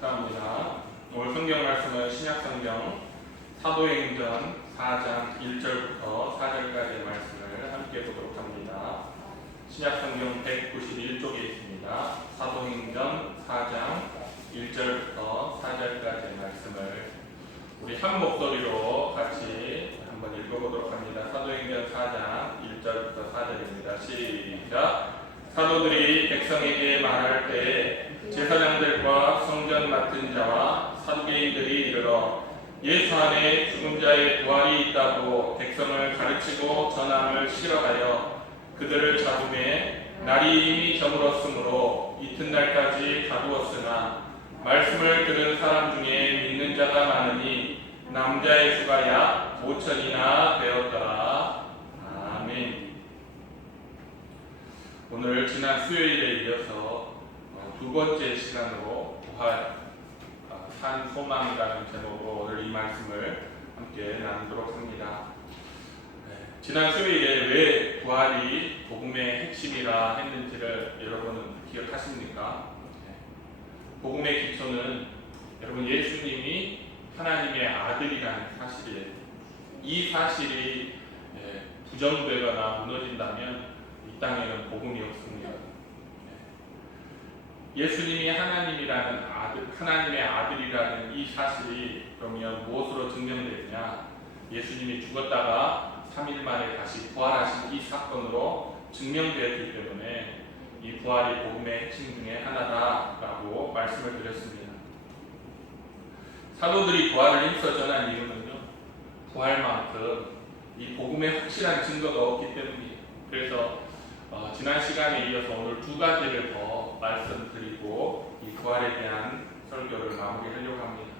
감사합니다. 오늘 성경 말씀은 신약성경 사도행전 4장 1절부터 4절까지의 말씀을 함께 보도록 합니다. 신약성경 191쪽에 있습니다. 사도행전 4장 1절부터 4절까지의 말씀을 우리 한 목소리로 같이 한번 읽어보도록 합니다. 사도행전 4장 1절부터 4절입니다. 시작. 사도들이 백성에게 말할 때에 제사장들과 성전 맡은 자와 사두개인들이 이르러 예수 안에 죽은 자의 부활이 있다고 백성을 가르치고 전함을 실어하여 그들을 잡음에 날이 이미 저물었으므로 이튿날까지 가두었으나 말씀을 들은 사람 중에 믿는 자가 많으니 남자의 수가 약 5천이나 되었더라. 아멘. 오늘 지난 수요일에 이어서 두 번째 시간으로 부활, 산 소망이라는 제목으로 오늘 이 말씀을 함께 나누도록 합니다. 지난 수요일에 왜 부활이 복음의 핵심이라 했는지를 여러분은 기억하십니까? 복음의 기초는 여러분 예수님이 하나님의 아들이라는 사실이에요. 이 사실이 부정되거나 무너진다면 이 땅에는 복음이 없습니다. 예수님이 하나님이라는 아들, 하나님의 아들이라는 이 사실이 그러면 무엇으로 증명되느냐? 예수님이 죽었다가 3일 만에 다시 부활하신 이 사건으로 증명되었기 때문에 이 부활이 복음의 핵심 중에 하나다라고 말씀을 드렸습니다. 사도들이 부활을 힘써 전한 이유는요, 부활만큼 이 복음의 확실한 증거가 없기 때문이에요. 그래서 지난 시간에 이어서 오늘 두 가지를 더 말씀드리고 이 부활에 대한 설교를 마무리하려고 합니다.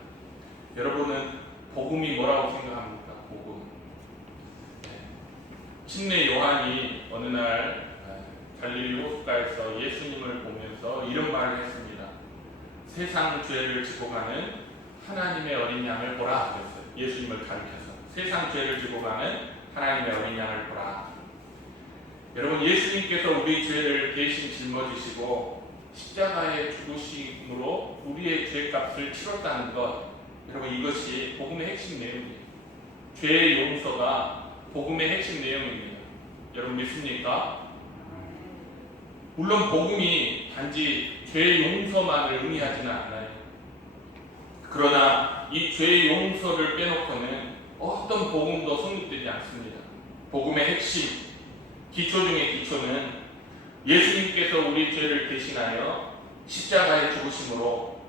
여러분은 복음이 뭐라고 생각합니까? 복음. 침례 요한이 어느 날 갈릴리 호숫가에서 예수님을 보면서 이런 말을 했습니다. 세상 죄를 지고 가는 하나님의 어린 양을 보라 하셨어요. 예수님을 가리켜서 세상 죄를 지고 가는 하나님의 어린 양을 보라. 여러분 예수님께서 우리 죄를 대신 짊어지시고 십자가의 죽으심으로 우리의 죄값을 치렀다는 것, 여러분 이것이 복음의 핵심 내용이에요. 죄의 용서가 복음의 핵심 내용입니다. 여러분 믿습니까? 물론 복음이 단지 죄의 용서만을 의미하지는 않아요. 그러나 이 죄의 용서를 빼놓고는 어떤 복음도 성립되지 않습니다. 복음의 핵심, 기초 중의 기초는 예수님께서 우리 죄를 대신하여 십자가에 죽으심으로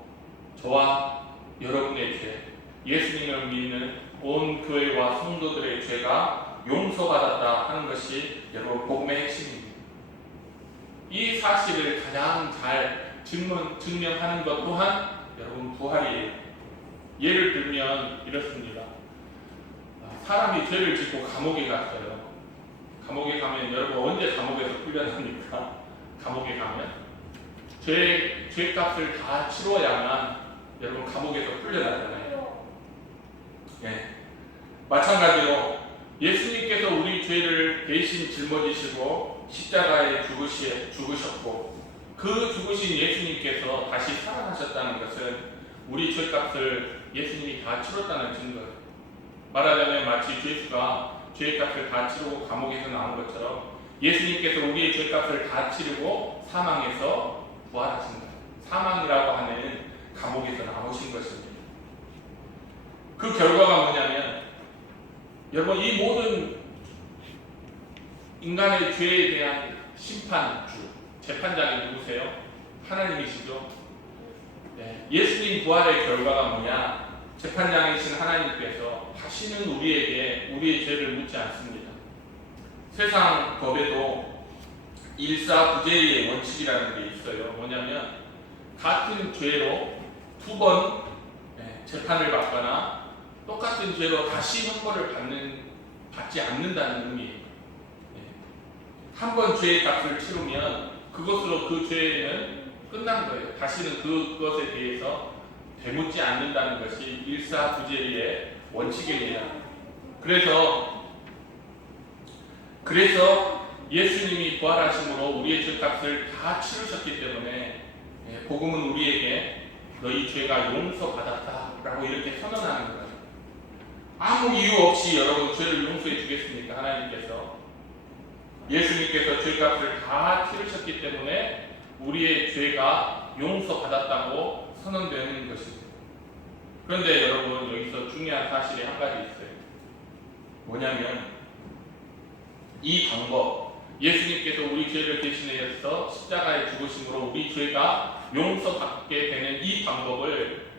저와 여러분의 죄, 예수님을 믿는 온 교회와 성도들의 죄가 용서받았다 하는 것이 여러분 복음의 핵심입니다. 이 사실을 가장 잘 증명하는 것 또한 여러분 부활이에요. 예를 들면 이렇습니다. 사람이 죄를 짓고 감옥에 갔어요. 감옥에 가면 여러분 언제 감옥에서 풀려납니까? 감옥에 가면 죄값을 다 치러야만 여러분 감옥에서 풀려나잖아요. 마찬가지로 예수님께서 우리 죄를 대신 짊어지시고 십자가에 죽으셨고 그 죽으신 예수님께서 다시 살아나셨다는 것은 우리 죄값을 예수님이 다 치렀다는 증거예요. 말하자면 마치 죄수가 죄값을 다 치르고 감옥에서 나온 것처럼 예수님께서 우리의 죄값을 다 치르고 사망에서 부활하신 거예요. 사망이라고 하는 감옥에서 나오신 것입니다. 그 결과가 뭐냐면 여러분 이 모든 인간의 죄에 대한 심판주, 재판장이 누구세요? 하나님이시죠. 예수님 부활의 결과가 뭐냐? 재판장이신 하나님께서 다시는 우리에게 우리의 죄를 묻지 않습니다. 세상 법에도 일사부재의 원칙이라는 게 있어요. 뭐냐면 같은 죄로 두 번 재판을 받거나 똑같은 죄로 다시 형벌을 받지 않는다는 의미예요. 한 번 죄의 값을 치르면 그것으로 그 죄는 끝난 거예요. 다시는 그것에 대해서 되묻지 않는다는 것이 일사부재의 원칙입니다. 그래서 예수님이 부활하심으로 우리의 죄값을 다 치르셨기 때문에 복음은 우리에게 너희 죄가 용서받았다라고 이렇게 선언하는 거예요. 아무 이유 없이 여러분 죄를 용서해 주겠습니까? 하나님께서 예수님께서 죄값을 다 치르셨기 때문에 우리의 죄가 용서받았다고 선언되는 것입니다. 그런데 여러분 여기서 중요한 사실이 한 가지 있어요. 뭐냐면 이 방법, 예수님께서 우리 죄를 대신해서 십자가에 죽으심으로 우리 죄가 용서받게 되는 이 방법을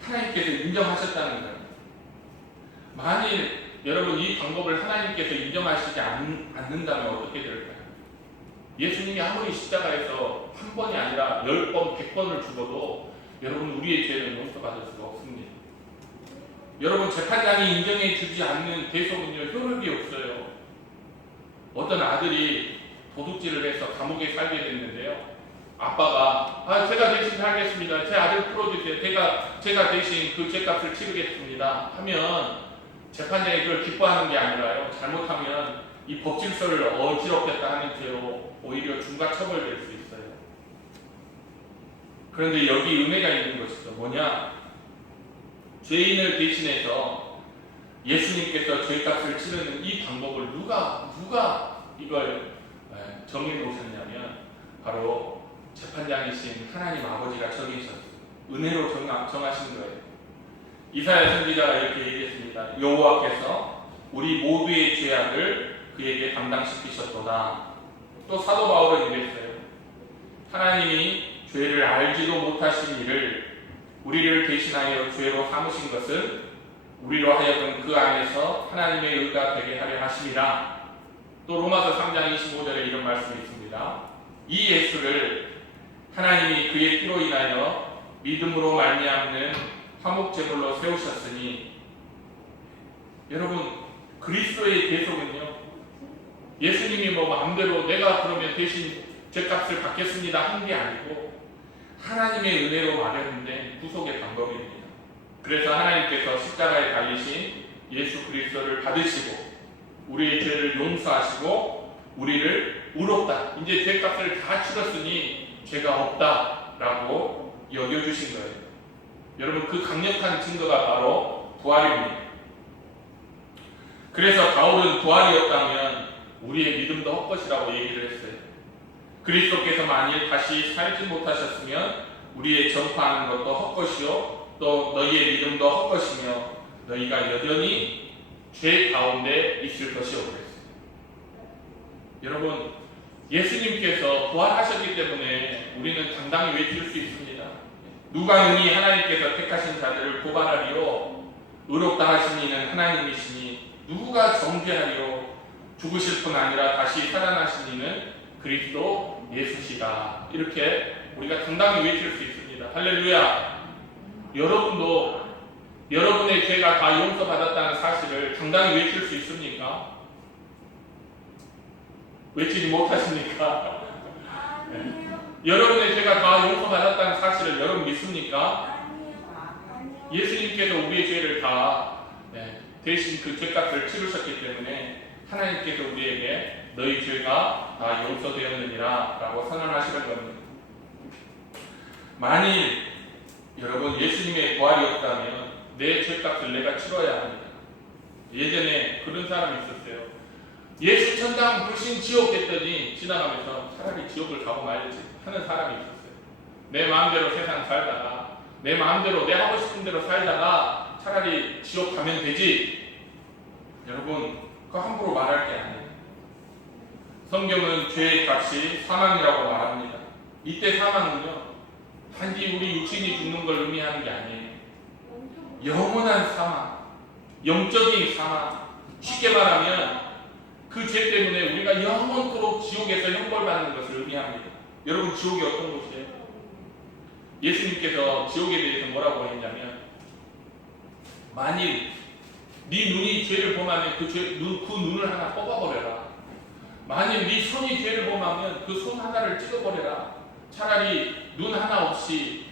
하나님께서 인정하셨다는 거예요. 만일 여러분 이 방법을 하나님께서 인정하시지 않는다면 어떻게 될까요? 예수님이 아무리 십자가에서 한 번이 아니라 10번, 100번을 죽어도 여러분 우리의 죄를 용서받을 수가 없습니다. 여러분 재판장이 인정해 주지 않는 대속은요 효력이 없어요. 어떤 아들이 도둑질을 해서 감옥에 살게 됐는데요. 아빠가 제가 대신 살겠습니다. 제 아들 풀어주세요. 제가 대신 그 죄값을 치르겠습니다. 하면 재판장이 그걸 기뻐하는 게 아니라요. 잘못하면 이 법질서를 어지럽겠다 하는 죄로 오히려 중과 처벌될 수 있어요. 그런데 여기 은혜가 있는 것이죠. 뭐냐? 죄인을 대신해서 예수님께서 죄값을 치르는 이 방법을 누가 이걸 정해 놓으셨냐면 바로 재판장이신 하나님 아버지가 정해주셨어요. 은혜로 정하신 거예요. 이사야 선지자가 이렇게 얘기했습니다. 여호와께서 우리 모두의 죄악을 그에게 감당시키셨도다. 또 사도 바울은 이랬어요. 하나님이 죄를 알지도 못하신 이를 우리를 대신하여 죄로 삼으신 것은 우리로 하여금 그 안에서 하나님의 의가 되게 하려 하심이라. 또 로마서 3장 25절에 이런 말씀이 있습니다. 이 예수를 하나님이 그의 피로 인하여 믿음으로 말미암는 화목제물로 세우셨으니, 여러분 그리스도의 대속은요 예수님이 마음대로 내가 그러면 대신 죄값을 받겠습니다 한 게 아니고 하나님의 은혜로 마련된 구속의 방법입니다. 그래서 하나님께서 십자가에 달리신 예수 그리스도를 받으시고 우리의 죄를 용서하시고 우리를 의롭다, 이제 죄값을 다 치렀으니 죄가 없다라고 여겨주신 거예요. 여러분 그 강력한 증거가 바로 부활입니다. 그래서 바울은 부활이었다면 우리의 믿음도 헛것이라고 얘기를 했어요. 그리스도께서 만일 다시 살지 못하셨으면 우리의 전파하는 것도 헛것이요 또 너희의 믿음도 헛것이며 너희가 여전히 죄 가운데 있을 것이요 그랬어요. 여러분 예수님께서 부활하셨기 때문에 우리는 당당히 외칠 수 있습니다. 누가 능히 하나님께서 택하신 자들을 고발하리요 의롭다 하신 이는 하나님이시니 누가 정죄하리요 죽으실 뿐 아니라 다시 살아나신 이는 그리스도 예수시다. 이렇게 우리가 당당히 외칠 수 있습니다. 할렐루야. 여러분도 여러분의 죄가 다 용서받았다는 사실을 당당히 외칠 수 있습니까? 외치지 못하십니까? 네. 여러분의 죄가 다 용서받았다는 사실을 여러분 믿습니까? 예수님께서 우리의 죄를 다 대신 그 죄값을 치르셨기 때문에 하나님께서 우리에게 너희 죄가 다 용서되었느니라 라고 선언하시는 겁니다. 만일 여러분 예수님의 부활이었다면 내 죄값을 내가 치러야 합니다. 예전에 그런 사람이 있었어요. 예수 천당 불신 지옥 했더니 지나가면서 차라리 지옥을 가고 말지 하는 사람이 있었어요. 내 마음대로 세상 살다가 내 마음대로 내 하고 싶은 대로 살다가 차라리 지옥 가면 되지. 여러분 그거 함부로 말할 게 아니에요. 성경은 죄의 값이 사망이라고 말합니다. 이때 사망은요 단지 우리 육신이 죽는 걸 의미하는 게 아니에요. 영원한 사망, 영적인 사망. 쉽게 말하면 그 죄 때문에 우리가 영원토록 지옥에서 형벌받는 것을 의미합니다. 여러분 지옥이 어떤 곳이에요? 예수님께서 지옥에 대해서 뭐라고 했냐면 만일 네 눈이 죄를 범하면 그 눈을 하나 뽑아버려라. 만일 네 손이 죄를 범하면 그 손 하나를 찍어버려라. 차라리 눈 하나 없이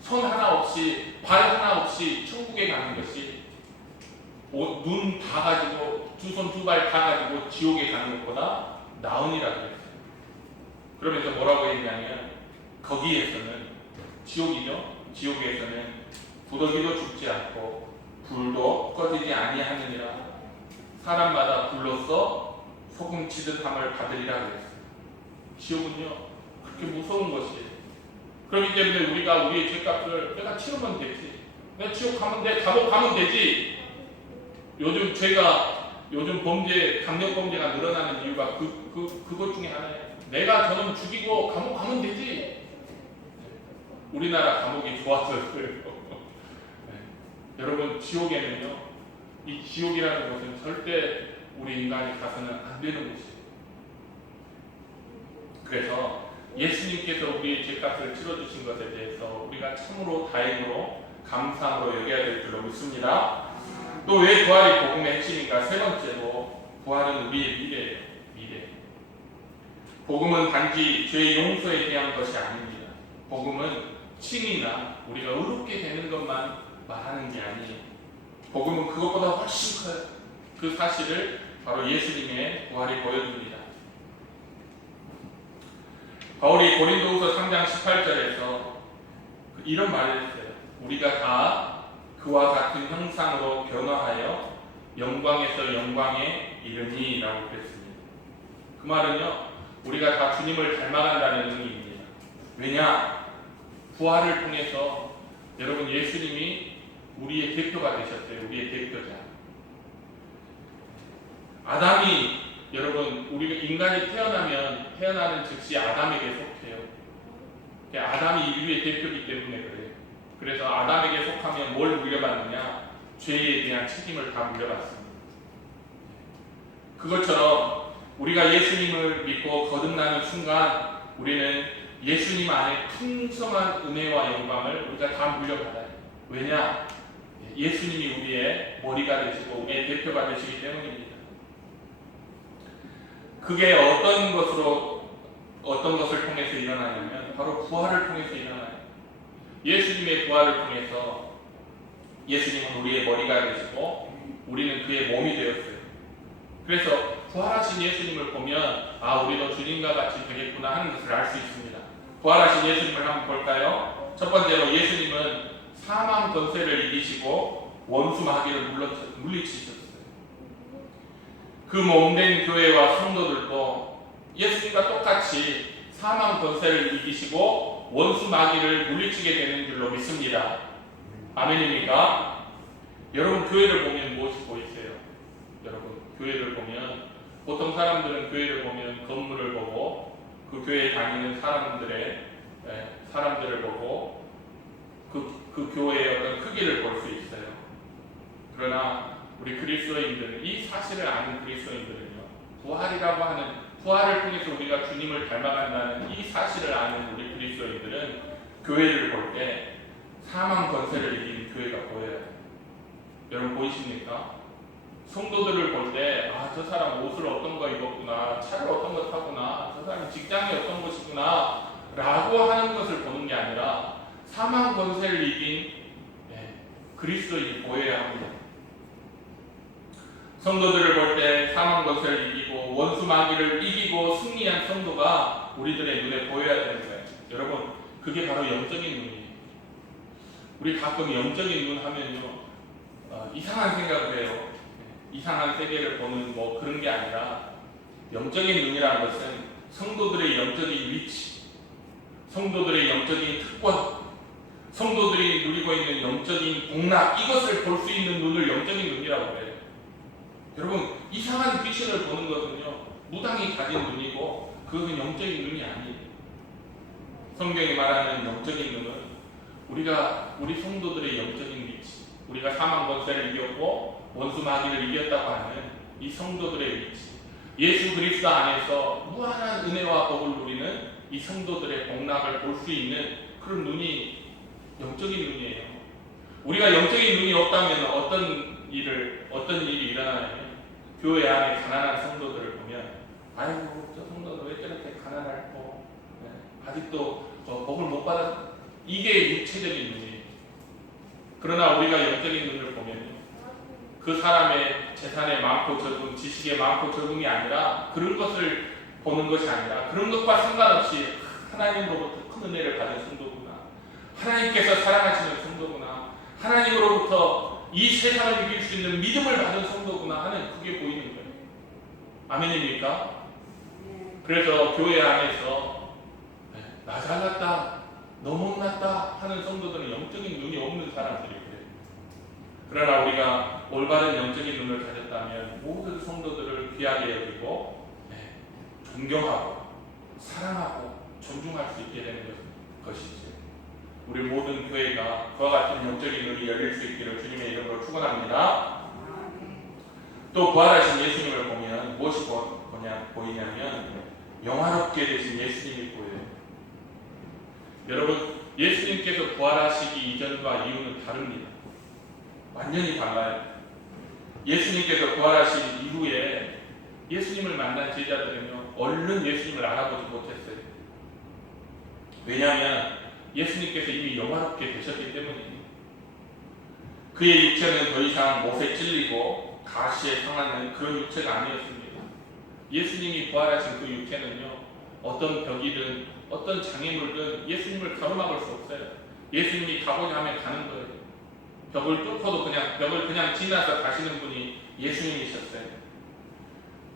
손 하나 없이 발 하나 없이 천국에 가는 것이 눈 다 가지고 두 손 두 발 다 가지고 지옥에 가는 것보다 나으니라 그랬어요. 그러면서 뭐라고 했냐면 거기에서는 지옥이죠. 지옥에서는 부더기도 죽지 않고 불도 꺼지지 아니하느니라. 사람마다 불로써 소금치듯함을 받으리라 그랬어요. 지옥은요 그렇게 무서운 것이에요. 그렇기 때문에 우리가 우리의 죄값을 내가 치르면 되지, 내가 지옥 가면 돼, 감옥 가면 되지. 요즘 범죄, 강력 범죄가 늘어나는 이유가 그것 중에 하나예요. 내가 저놈 죽이고 감옥 가면 되지. 우리나라 감옥이 좋아서요. 여러분, 지옥에는요, 이 지옥이라는 것은 절대 우리 인간이 가서는 안 되는 곳이에요. 그래서 예수님께서 우리의 죄값을 치러주신 것에 대해서 우리가 참으로 다행으로 감사함으로 여겨야 될 줄로 믿습니다. 또 왜 부활이 복음의 핵심인가? 세 번째로, 부활은 우리의 미래예요. 미래. 복음은 단지 죄의 용서에 대한 것이 아닙니다. 복음은 칭이나 우리가 의롭게 되는 것만 말하는 게 아니에요. 복음은 그것보다 훨씬 커요. 그 사실을 바로 예수님의 부활이 보여줍니다. 바울이 고린도후서 3장 18절에서 이런 말을 했어요. 우리가 다 그와 같은 형상으로 변화하여 영광에서 영광에 이르니 라고 그랬습니다. 그 말은요, 우리가 다 주님을 닮아간다는 의미입니다. 왜냐? 부활을 통해서 여러분, 예수님이 우리의 대표가 되셨어요. 우리의 대표자. 아담이, 여러분, 우리가 인간이 태어나는 즉시 아담에게 속해요. 아담이 인류의 대표이기 때문에 그래요. 그래서 아담에게 속하면 뭘 물려받느냐? 죄에 대한 책임을 다 물려받습니다. 그것처럼 우리가 예수님을 믿고 거듭나는 순간 우리는 예수님 안에 풍성한 은혜와 영광을 우리가 다 물려받아요. 왜냐? 예수님이 우리의 머리가 되시고 우리의 대표가 되시기 때문입니다. 그게 어떤 것을 통해서 일어나냐면 바로 부활을 통해서 일어나요. 예수님의 부활을 통해서 예수님은 우리의 머리가 되시고 우리는 그의 몸이 되었어요. 그래서 부활하신 예수님을 보면 우리도 주님과 같이 되겠구나 하는 것을 알 수 있습니다. 부활하신 예수님을 한번 볼까요? 첫 번째로 예수님은 사망 권세를 이기시고 원수 마귀를 물리치셨어요. 그 몸된 교회와 성도들도 예수님과 똑같이 사망 권세를 이기시고 원수 마귀를 물리치게 되는 줄로 믿습니다. 아멘입니까? 여러분, 교회를 보면 무엇이 보이세요? 여러분, 교회를 보면 보통 사람들은 교회를 보면 건물을 보고 그 교회에 다니는 사람들을 보고 그 교회의 어떤 크기를 볼 수 있어요. 그러나 우리 그리스도인들은, 이 사실을 아는 그리스도인들은요, 부활을 통해서 우리가 주님을 닮아간다는 이 사실을 아는 우리 그리스도인들은 교회를 볼 때 사망 권세를 이긴 교회가 보여요. 여러분, 보이십니까? 성도들을 볼 때 저 사람 옷을 어떤 거 입었구나, 차를 어떤 거 타구나, 저 사람 직장이 어떤 것이구나 라고 하는 것을 보는 게 아니라 사망 권세를 이긴 그리스도인이 보여야 합니다. 성도들을 볼 때 사망 권세를 이기고 원수 마귀를 이기고 승리한 성도가 우리들의 눈에 보여야 되는 거예요. 여러분, 그게 바로 영적인 눈이에요. 우리 가끔 영적인 눈 하면요, 이상한 생각을 해요. 이상한 세계를 보는 그런 게 아니라, 영적인 눈이라는 것은 성도들의 영적인 위치, 성도들의 영적인 특권, 성도들이 누리고 있는 영적인 복락, 이것을 볼 수 있는 눈을 영적인 눈이라고 해요. 여러분, 이상한 귀신을 보는 것은요, 무당이 가진 눈이고 그것은 영적인 눈이 아니에요. 성경이 말하는 영적인 눈은 우리 성도들의 영적인 위치, 우리가 사망 권세를 이겼고 원수 마귀를 이겼다고 하는 이 성도들의 위치, 예수 그리스도 안에서 무한한 은혜와 복을 누리는 이 성도들의 복락을 볼 수 있는 그런 눈이 영적인 눈이에요. 우리가 영적인 눈이 없다면 어떤 일이 일어나냐면, 교회 안에 가난한 성도들을 보면 아이고, 저 성도는 왜 저렇게 가난할까, 아직도 복을 못 받았. 이게 육체적인 눈이에요. 그러나 우리가 영적인 눈을 보면 그 사람의 재산에 많고 적음, 지식에 많고 적음이 아니라, 그런 것을 보는 것이 아니라, 그런 것과 상관없이 하나님으로부터 큰 은혜를 받은 성도구나, 하나님께서 사랑하시는 성도구나, 하나님으로부터 이 세상을 이길 수 있는 믿음을 받은 성도구나 하는 그게 보이는 거예요. 아멘입니까? 그래서 교회 안에서 나 잘났다, 너 못났다 하는 성도들은 영적인 눈이 없는 사람들이 그래요. 그러나 우리가 올바른 영적인 눈을 가졌다면 모든 성도들을 귀하게 여기고 존경하고 사랑하고 존중할 수 있게 되는 것이지. 우리 모든 교회가 그와 같은 영적인 눈이 열릴 수 있기를 주님의 이름으로 축원합니다. 또 부활하신 예수님을 보면 무엇이 보이냐면 영화롭게 되신 예수님이 보여요. 여러분, 예수님께서 부활하시기 이전과 이후는 다릅니다. 완전히 달라요. 예수님께서 부활하신 이후에 예수님을 만난 제자들은요, 얼른 예수님을 알아보지 못했어요. 왜냐하면 예수님께서 이미 영화롭게 되셨기 때문이에요. 그의 육체는 더 이상 못에 찔리고 가시에 상하는 그런 육체가 아니었습니다. 예수님이 부활하신 그 육체는요, 어떤 벽이든 어떤 장애물든 예수님을 가로막을 수 없어요. 예수님이 가고자 하면 가는 거예요. 벽을 뚫고도 벽을 그냥 지나서 가시는 분이 예수님이셨어요.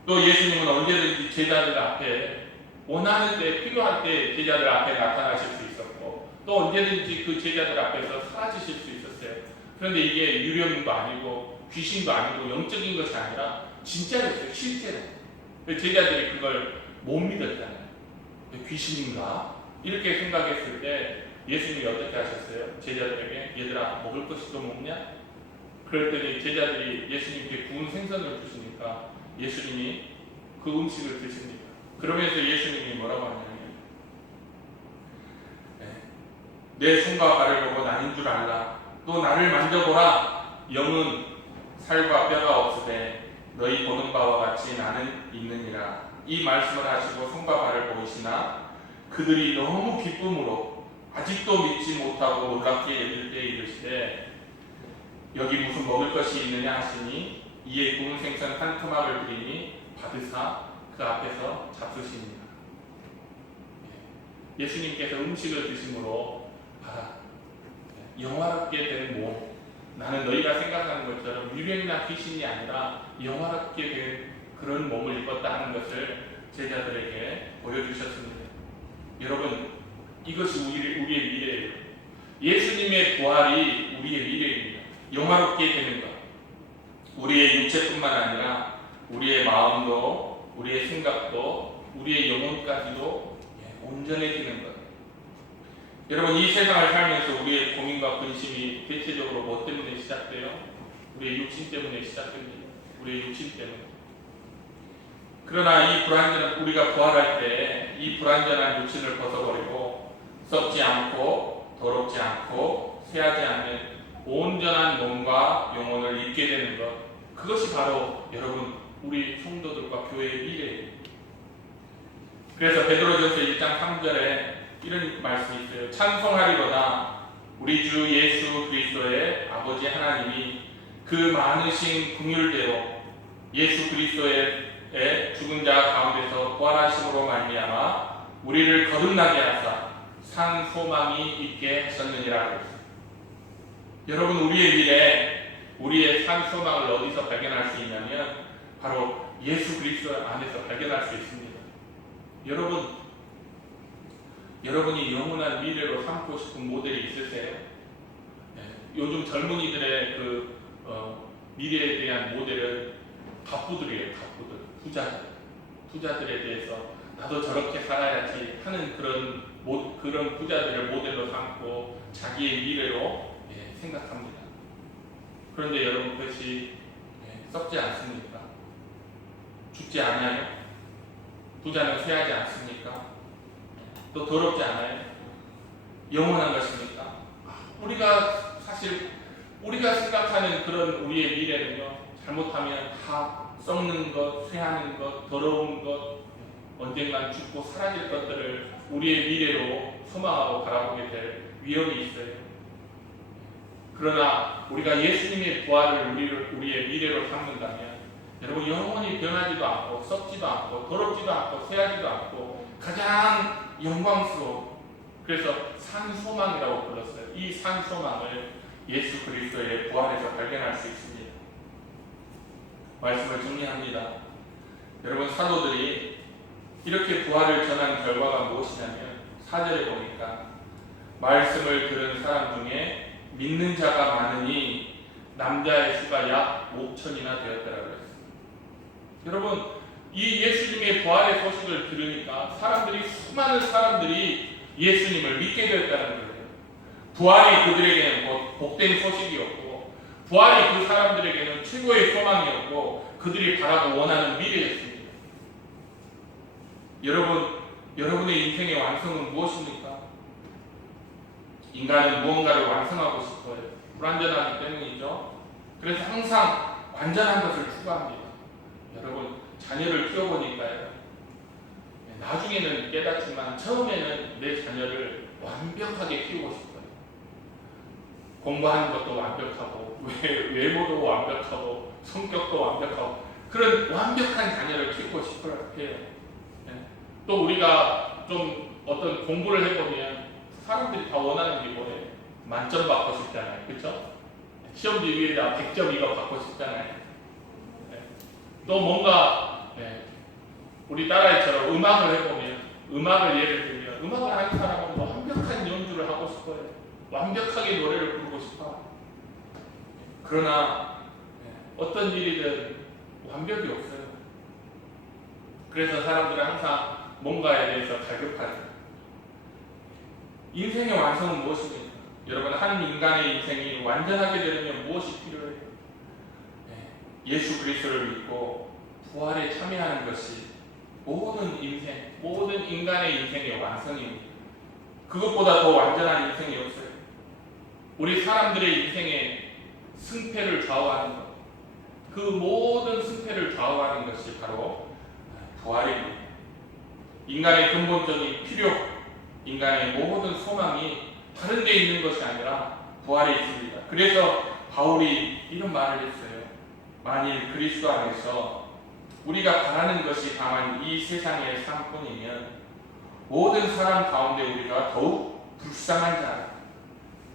또 예수님은 언제든지 제자들 앞에 원하는 때, 필요할 때 제자들 앞에 나타나실 수 있었고, 또 언제든지 그 제자들 앞에서 사라지실 수 있었어요. 그런데 이게 유령도 아니고 귀신도 아니고 영적인 것이 아니라 진짜였어요. 실제로. 제자들이 그걸 못 믿었잖아요. 귀신인가? 이렇게 생각했을 때 예수님이 어떻게 하셨어요? 제자들에게 얘들아 먹을 것이 좀 없냐? 그랬더니 제자들이 예수님께 구운 생선을 주시니까 예수님이 그 음식을 드십니다. 그러면서 예수님이 뭐라고 하냐면 내 손과 발을 보고 나인 줄 알라. 또 나를 만져보라. 영은 살과 뼈가 없으되 너희 보는 바와 같이 나는 있느니라. 이 말씀을 하시고 손과 발을 보이시나 그들이 너무 기쁨으로 아직도 믿지 못하고 놀랍게 여길 때 이르시되 여기 무슨 먹을 것이 있느냐 하시니 이에 구운 생선 한 토막을 드리니 받으사 그 앞에서 잡수시니라. 예수님께서 음식을 드심으로 영화롭게 된 몸, 나는 너희가 생각하는 것처럼 유령이나 귀신이 아니라 영화롭게 된 그런 몸을 입었다 하는 것을 제자들에게 보여주셨습니다. 여러분, 이것이 우리의 미래예요. 예수님의 부활이 우리의 미래입니다. 영화롭게 되는 것. 우리의 육체뿐만 아니라 우리의 마음도, 우리의 생각도, 우리의 영혼까지도 온전해지는 것. 여러분, 이 세상을 살면서 우리의 고민과 근심이 대체적으로 뭐 때문에 시작돼요? 우리의 육신 때문에 시작됩니다. 우리의 육신 때문에. 그러나 이 불완전한, 우리가 부활할 때 이 불완전한 육신을 벗어버리고 썩지 않고 더럽지 않고 쇠하지 않는 온전한 몸과 영혼을 입게 되는 것, 그것이 바로 여러분 우리 성도들과 교회의 미래예요. 그래서 베드로전서 1장 3절에 이런 말씀이 있어요. 찬송하리로다. 우리 주 예수 그리스도의 아버지 하나님이 그 많으신 긍휼대로 예수 그리스도의 죽은 자 가운데서 부활하심으로 말미암아 우리를 거듭나게 하사 산 소망이 있게 하셨느니라. 여러분, 우리의 미래, 우리의 산 소망을 어디서 발견할 수 있냐면 바로 예수 그리스도 안에서 발견할 수 있습니다. 여러분이 영원한 미래로 삼고 싶은 모델이 있으세요? 요즘 젊은이들의 미래에 대한 모델은 갑부들이에요. 갑부들, 부자들에 대해서 나도 저렇게 살아야지 하는 그런 부자들을 모델로 삼고 자기의 미래로 생각합니다. 그런데 여러분, 그것이 썩지 않습니까? 죽지 않아요? 부자는 쇠하지 않습니까? 또 더럽지 않아요? 영원한 것입니까? 우리가 생각하는 그런 우리의 미래는요, 잘못하면 다 썩는 것, 쇠하는 것, 더러운 것, 언젠간 죽고 사라질 것들을 우리의 미래로 소망하고 바라보게 될 위험이 있어요. 그러나 우리가 예수님의 부활을 우리의 미래로 삼는다면 여러분, 영원히 변하지도 않고 썩지도 않고 더럽지도 않고 쇠하지도 않고 가장 영광스러운 그래서 산소망이라고 불렀어요. 이 산소망을 예수 그리스도의 부활에서 발견할 수 있습니다. 말씀을 정리합니다. 여러분, 사도들이 이렇게 부활을 전한 결과가 무엇이냐면 4절에 보니까 말씀을 들은 사람 중에 믿는 자가 많으니 남자의 수가 약 5천이나 되었다라고 했습니다. 여러분, 이 예수님의 부활의 소식을 들으니까 수많은 사람들이 예수님을 믿게 되었다는 거예요. 부활이 그들에게는 복된 소식이었고, 부활이 그 사람들에게는 최고의 소망이었고, 그들이 바라고 원하는 미래였습니다. 여러분의 인생의 완성은 무엇입니까? 인간은 무언가를 완성하고 싶어요. 불완전하기 때문이죠. 그래서 항상 완전한 것을 추구합니다. 여러분, 자녀를 키워보니까요, 나중에는 깨닫지만 처음에는 내 자녀를 완벽하게 키우고 싶어요. 공부하는 것도 완벽하고, 외모도 완벽하고, 성격도 완벽하고, 그런 완벽한 자녀를 키우고 싶어요. 또 우리가 좀 어떤 공부를 해보면 사람들이 다 원하는 게 뭐예요? 만점 받고 싶잖아요. 그렇죠? 시험지 위에다 100점 이거 받고 싶잖아요. 또 뭔가 우리 딸아이처럼 음악을 해보면, 음악을 예를 들면 음악을 하는 사람은 완벽한 연주를 하고 싶어요. 완벽하게 노래를 부르고 싶어요. 그러나 어떤 일이든 완벽이 없어요. 그래서 사람들은 항상 뭔가에 대해서 갈급하죠. 인생의 완성은 무엇입니까? 여러분, 한 인간의 인생이 완전하게 되려면 무엇이 필요해요? 예수 그리스도를 믿고 부활에 참여하는 것이 모든 인간의 인생의 완성입니다. 그것보다 더 완전한 인생이 없어요. 우리 사람들의 인생의 승패를 좌우하는 것, 그 모든 승패를 좌우하는 것이 바로 부활입니다. 인간의 근본적인 필요, 인간의 모든 소망이 다른 데 있는 것이 아니라 부활에 있습니다. 그래서 바울이 이런 말을 했어요. 만일 그리스도 안에서 우리가 바라는 것이 다만 이 세상의 삶뿐이면 모든 사람 가운데 우리가 더욱 불쌍한 자,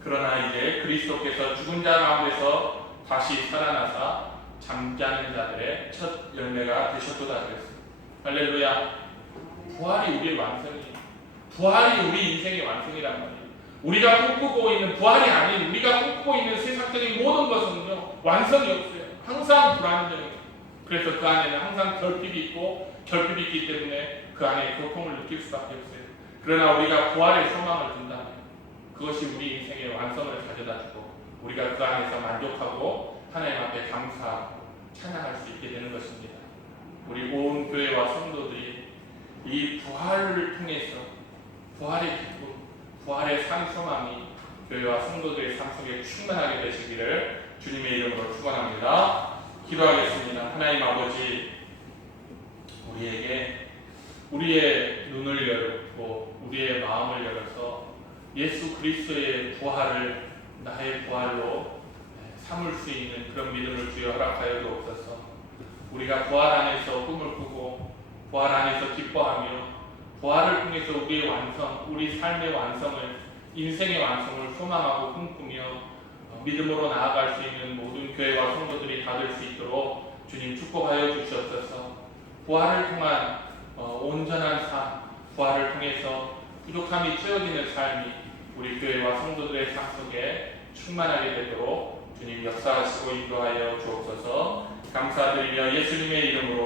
그러나 이제 그리스도께서 죽은 자 가운데서 다시 살아나사 잠자는 자들의 첫 열매가 되셨도다 그랬습니다. 할렐루야. 부활이 우리의 완성이에요. 부활이 우리 인생의 완성이란 말이에요. 우리가 꿈꾸고 있는 부활이 아닌 우리가 꿈꾸고 있는 세상적인 모든 것은요, 완성이 없어요. 항상 불안정해요. 그래서 그 안에는 항상 결핍이 있고, 결핍이 있기 때문에 그 안에 고통을 느낄 수밖에 없어요. 그러나 우리가 부활의 소망을 둔다면 그것이 우리 인생의 완성을 가져다주고, 우리가 그 안에서 만족하고 하나님 앞에 감사하고 찬양할 수 있게 되는 것입니다. 우리 온 교회와 성도들이 이 부활을 통해서 부활의 기쁨, 부활의 산 소망이 교회와 성도들의 삶 속에 충만하게 되시기를 주님의 이름으로 축원합니다. 기도하겠습니다. 하나님 아버지, 우리에게 우리의 눈을 열고 우리의 마음을 열어서 예수 그리스도의 부활을 나의 부활로 삼을 수 있는 그런 믿음을 주여 허락하여 주옵소서. 우리가 부활 안에서 꿈을 꾸고 부활 안에서 기뻐하며 부활을 통해서 우리의 완성, 우리 삶의 완성을, 인생의 완성을 소망하고 꿈꾸며 믿음으로 나아갈 수 있는 모든 교회와 성도들이 다 될 수 있도록 주님 축복하여 주시옵소서. 부활을 통한 온전한 삶, 부활을 통해서 부족함이 채워지는 삶이 우리 교회와 성도들의 삶 속에 충만하게 되도록 주님 역사하시고 인도하여 주옵소서. 감사드리며 예수님의 이름으로